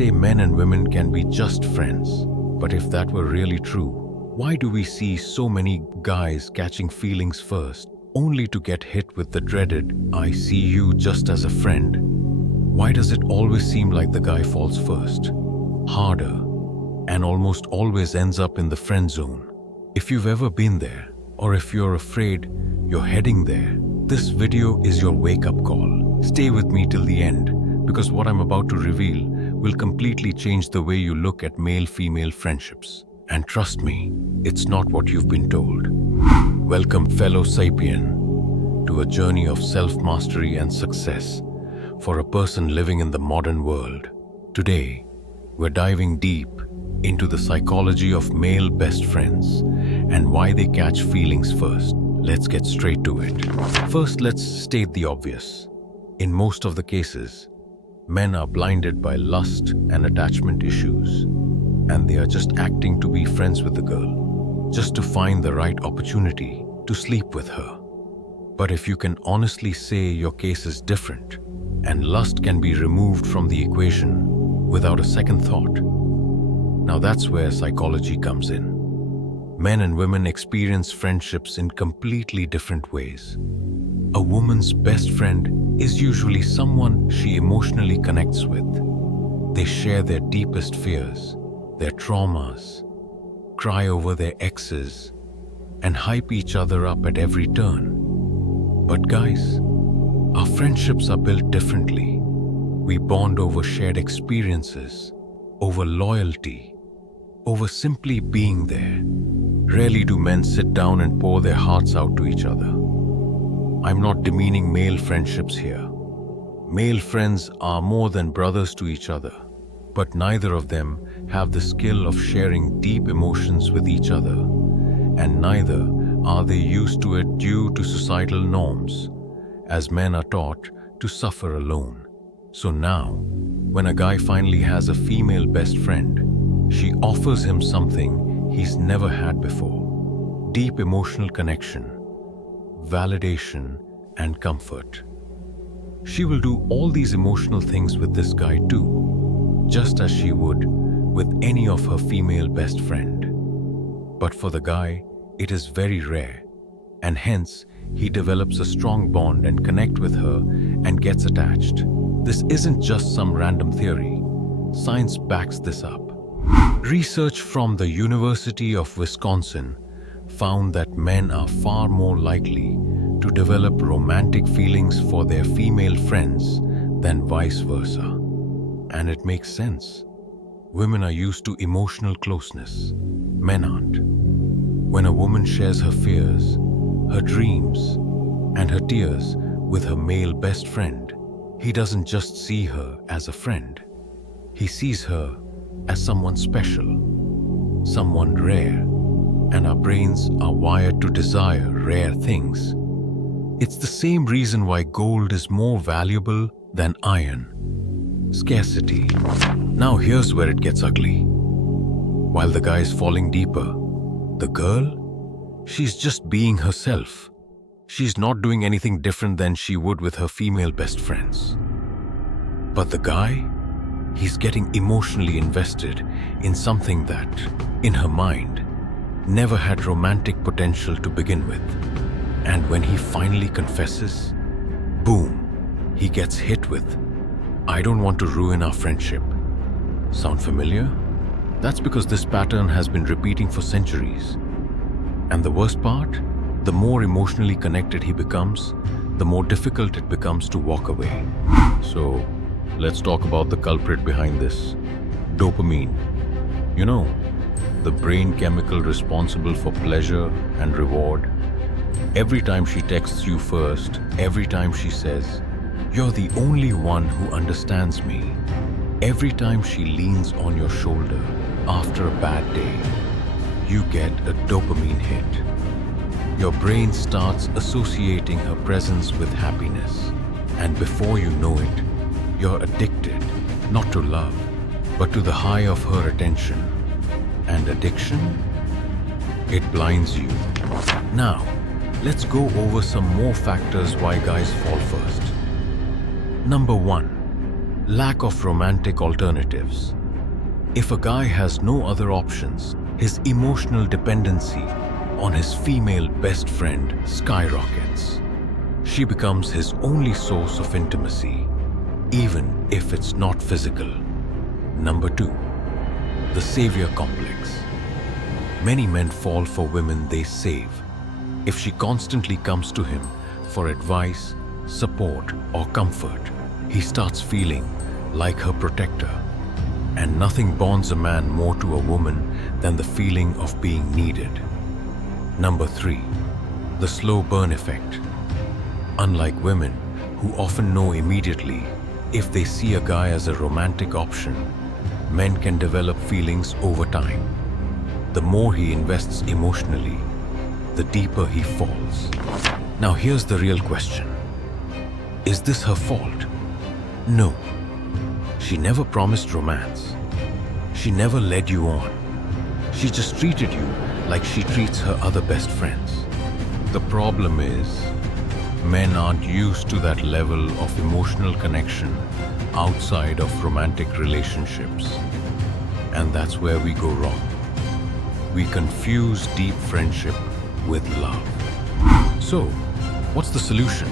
say men and women can be just friends. But if that were really true, why do we see so many guys catching feelings first, only to get hit with the dreaded, "I see you just as a friend"? Why does it always seem like the guy falls first, harder, and almost always ends up in the friend zone? If you've ever been there, or if you're afraid you're heading there, this video is your wake-up call. Stay with me till the end, because what I'm about to reveal will completely change the way you look at male-female friendships. And trust me, it's not what you've been told. Welcome, fellow sapien, to a journey of self-mastery and success for a person living in the modern world. Today, we're diving deep into the psychology of male best friends and why they catch feelings first. Let's get straight to it. First, let's state the obvious. In most of the cases, men are blinded by lust and attachment issues, and they are just acting to be friends with the girl, just to find the right opportunity to sleep with her. But if you can honestly say your case is different, and lust can be removed from the equation without a second thought, now that's where psychology comes in. Men and women experience friendships in completely different ways. A woman's best friend is usually someone she emotionally connects with. They share their deepest fears, their traumas, cry over their exes, and hype each other up at every turn. But guys, our friendships are built differently. We bond over shared experiences, over loyalty, over simply being there. Rarely do men sit down and pour their hearts out to each other. I'm not demeaning male friendships here. Male friends are more than brothers to each other, but neither of them have the skill of sharing deep emotions with each other, and neither are they used to it due to societal norms, as men are taught to suffer alone. So now, when a guy finally has a female best friend, she offers him something he's never had before: deep emotional connection, validation, and comfort. She will do all these emotional things with this guy too, just as she would with any of her female best friend. But for the guy, it is very rare, and hence he develops a strong bond and connect with her and gets attached. This isn't just some random theory. Science backs this up. Research from the University of Wisconsin found that men are far more likely to develop romantic feelings for their female friends than vice versa. And it makes sense. Women are used to emotional closeness. Men aren't. When a woman shares her fears, her dreams, and her tears with her male best friend, he doesn't just see her as a friend. He sees her as someone special, someone rare, and our brains are wired to desire rare things. It's the same reason why gold is more valuable than iron. Scarcity. Now here's where it gets ugly. While the guy is falling deeper, the girl, she's just being herself. She's not doing anything different than she would with her female best friends. But the guy, he's getting emotionally invested in something that, in her mind, never had romantic potential to begin with. And when he finally confesses, boom, he gets hit with, "I don't want to ruin our friendship." Sound familiar? That's because this pattern has been repeating for centuries. And the worst part, the more emotionally connected he becomes, the more difficult it becomes to walk away. So, let's talk about the culprit behind this: dopamine. You know, the brain chemical responsible for pleasure and reward. Every time she texts you first, every time she says, "You're the only one who understands me," every time she leans on your shoulder after a bad day, you get a dopamine hit. Your brain starts associating her presence with happiness, and before you know it, you're addicted, not to love, but to the high of her attention. And addiction? It blinds you. Now, let's go over some more factors why guys fall first. Number 1. Lack of romantic alternatives. If a guy has no other options, his emotional dependency on his female best friend skyrockets. She becomes his only source of intimacy, even if it's not physical. Number 2. The savior complex. Many men fall for women they save. If she constantly comes to him for advice, support, or comfort, he starts feeling like her protector. And nothing bonds a man more to a woman than the feeling of being needed. Number 3. The slow burn effect. Unlike women, who often know immediately if they see a guy as a romantic option, men can develop feelings over time. The more he invests emotionally, the deeper he falls. Now here's the real question. Is this her fault? No. She never promised romance. She never led you on. She just treated you like she treats her other best friends. The problem is, men aren't used to that level of emotional connection outside of romantic relationships. And that's where we go wrong. We confuse deep friendship with love. So, what's the solution?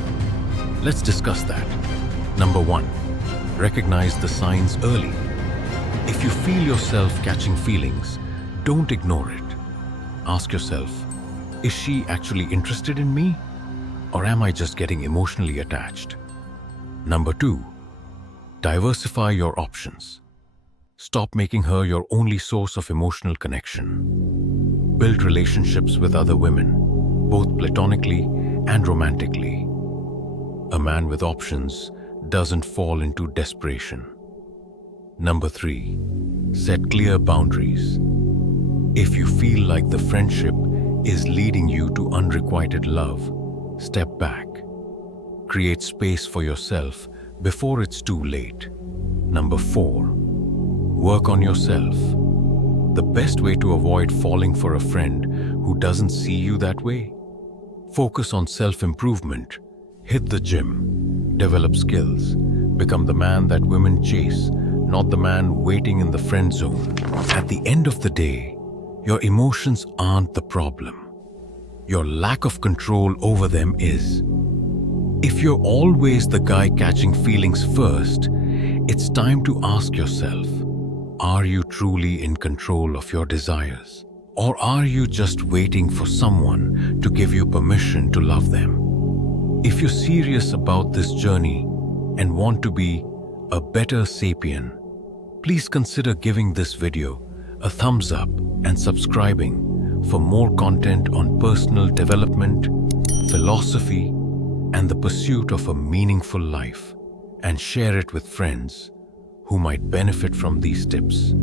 Let's discuss that. Number 1. Recognize the signs early. If you feel yourself catching feelings, don't ignore it. Ask yourself, is she actually interested in me? Or am I just getting emotionally attached? Number 2. Diversify your options. Stop making her your only source of emotional connection. Build relationships with other women, both platonically and romantically. A man with options doesn't fall into desperation. Number 3. Set clear boundaries. If you feel like the friendship is leading you to unrequited love, step back. Create space for yourself before it's too late. Number 4. Work on yourself. The best way to avoid falling for a friend who doesn't see you that way? Focus on self-improvement. Hit the gym. Develop skills. Become the man that women chase, not the man waiting in the friend zone. At the end of the day, your emotions aren't the problem. Your lack of control over them is. If you're always the guy catching feelings first, it's time to ask yourself, are you truly in control of your desires? Or are you just waiting for someone to give you permission to love them? If you're serious about this journey and want to be a better sapien, please consider giving this video a thumbs up and subscribing for more content on personal development, philosophy, and the pursuit of a meaningful life, and share it with friends who might benefit from these tips.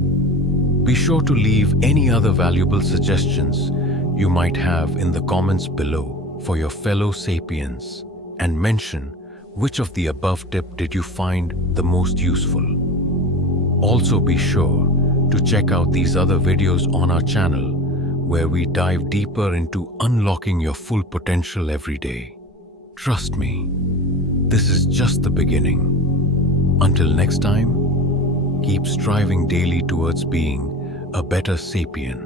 Be sure to leave any other valuable suggestions you might have in the comments below for your fellow sapiens, and mention which of the above tip did you find the most useful. Also be sure to check out these other videos on our channel where we dive deeper into unlocking your full potential every day. Trust me, this is just the beginning. Until next time, keep striving daily towards being a better sapien.